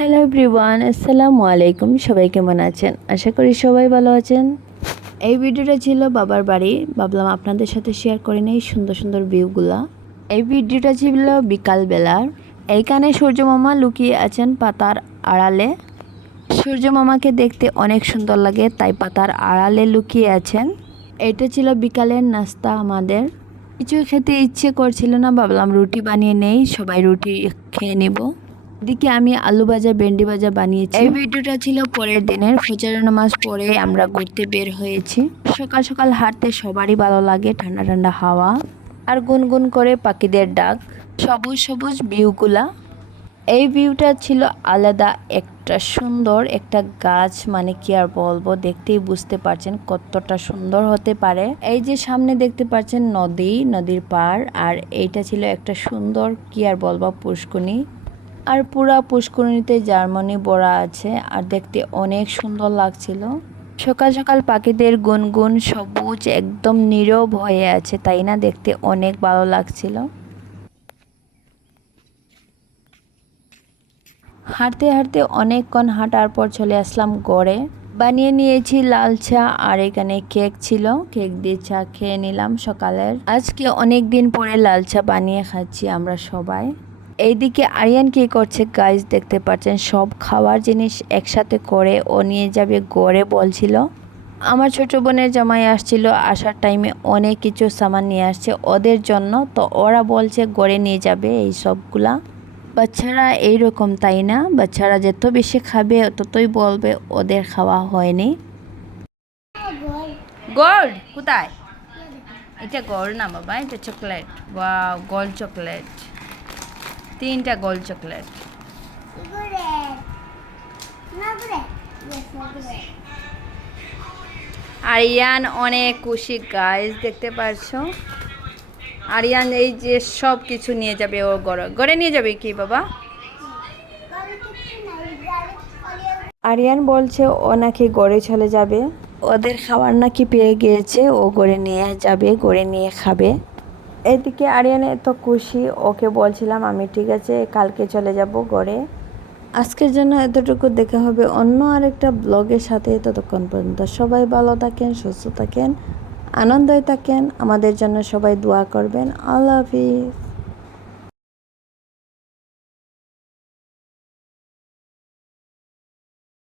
Hello everyone, আসসালামু আলাইকুম। সবাই কেমন আছেন? আশা করি সবাই ভালো আছেন। এই ভিডিওটা ছিল বাবার বাড়ি। ভাবলাম আপনাদের সাথে শেয়ার করে নেই সুন্দর সুন্দর ভিউগুলা এই ভিডিওটা ছিল বিকালবেলার এইখানে সূর্য মামা লুকিয়ে আছেন পাতার আড়ালে। সূর্য মামাকে দেখতে অনেক সুন্দর লাগে, তাই পাতার আড়ালে লুকিয়ে আছেন। এটা ছিল বিকালের নাস্তা আমাদের। কিছু খেতে ইচ্ছে করছিল না, ভাবলাম রুটি বানিয়ে নেই, সবাই রুটি খেয়ে নেব। এদিকে আমি আলু ভাজা, ভেন্ডি ভাজা বানিয়েছি। এই ভিডিওটা ছিল পরের দিনের। ফজরের নামাজ পরে আমরা ঘুরতে বের হয়েছি। সকাল সকাল হাঁটতে সবারই ভালো লাগে ঠান্ডা ঠান্ডা হাওয়া আর গুনগুন করে পাখিদের ডাক। সবুজ সবুজ ভিউগুলা। এই ভিউটা ছিল আলাদা একটা সুন্দর একটা গাছ মানে কি আর বলব, দেখতেই বুঝতে পারছেন কতটা সুন্দর হতে পারে। এই যে সামনে দেখতে পাচ্ছেন নদী, নদীর পার আর এইটা ছিল একটা সুন্দর কি আর বলব পুষ্কনি আর পুরা পুষ্করিণীতে জার্মানি বড়া আছে আর দেখতে অনেক সুন্দর লাগছিল। সকাল সকাল পাখিদের গুনগুন সবুজ একদম নীরব হয়ে আছে, তাই না? দেখতে অনেক ভালো লাগছিল। হাঁটতে হাঁটতে অনেকক্ষণ হাঁটার পর চলে আসলাম গড়ে। বানিয়ে নিয়েছি লাল চা আর এখানে কেক ছিল। কেক দিয়ে চা খেয়ে নিলাম সকালের। আজকে অনেক দিন পরে লাল চা বানিয়ে খাচ্ছি আমরা সবাই। এইদিকে আরিয়ান কি করছে? গাইজ দেখতে পাচ্ছেন, সব খাওয়ার জিনিস একসাথে করে ও নিয়ে যাবে গড়ে বলছিল। আমার ছোট বোনের জামাই আসছিল, আসার টাইমে অনেক কিছু সামান নিয়ে আসছে ওদের জন্য, তো ওরা বলছে গড়ে নিয়ে যাবে এই সবগুলা। বাচ্চারা এইরকম, তাই না? বাচ্চারা যত বেশি খাবে, ততই বলবে ওদের খাওয়া হয়নি। গোল্ড কোথায়? এটা গোল্ড না বাবা, এটা চকলেট বা গোল্ড চকলেট তিনটা গোল্ড চকলেট আরিয়ান অনেক খুশি গাইজ দেখতে পারছ? আরিয়ান এই যে সব কিছু নিয়ে যাবে ও গড়ে গড়ে নিয়ে যাবে কি বাবা? আরিয়ান বলছে ও নাকি গড়ে চলে যাবে। ওদের খাবার নাকি পেয়ে গিয়েছে ও গড়ে নিয়ে যাবে গড়ে নিয়ে খাবে। এদিকে আরিয়ান এত খুশি, ওকে বলছিলাম, আমি ঠিক আছে, কালকে চলে যাব গড়ে আজকের জন্য এতটুকু, দেখা হবে অন্য আরেকটা ব্লগের সাথে ততক্ষণ পর্যন্ত। সবাই ভালো থাকেন, সুস্থ থাকেন, আনন্দে থাকেন। আমাদের জন্য সবাই দোয়া করবেন। আল্লাহ হাফিজ।